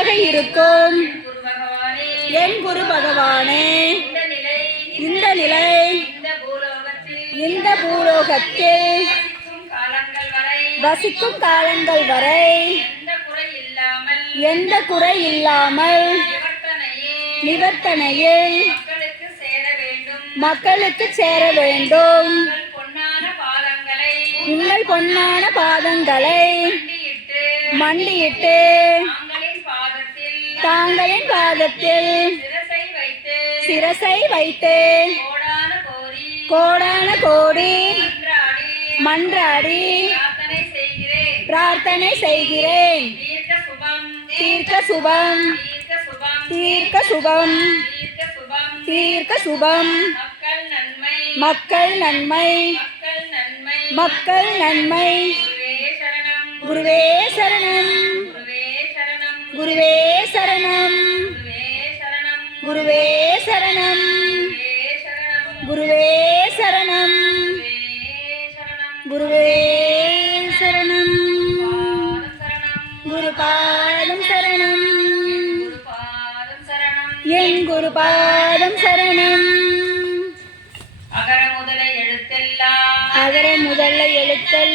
இருக்கும் என் குரு பகவானே, இந்த நிலை இந்த பூலோகத்தில் வசிக்கும் காலங்கள் வரை எந்த குறை இல்லாமல் நிவர்த்தனையில் மக்களுக்கு சேர வேண்டும். உங்கள் பொன்னான பாதங்களை மண்டியிட்டு தாங்களின் பாதத்தில் சிரசை வைத்து கோடான கோடி மன்றாடி பிரார்த்தனை செய்கிறேன். தீர்க்க சுபம் தீர்க்க சுபம் தீர்க்க சுபம். மக்கள் நன்மை மக்கள் நன்மை. குருவே சரணம் குருவே சரணம் குருவே சரணம் குருவே சரணம் குருவே சரணம். குருபாதம் சரணம் என் குருபாதம் சரணம். அகர முதல எழுத்தெல்லாம்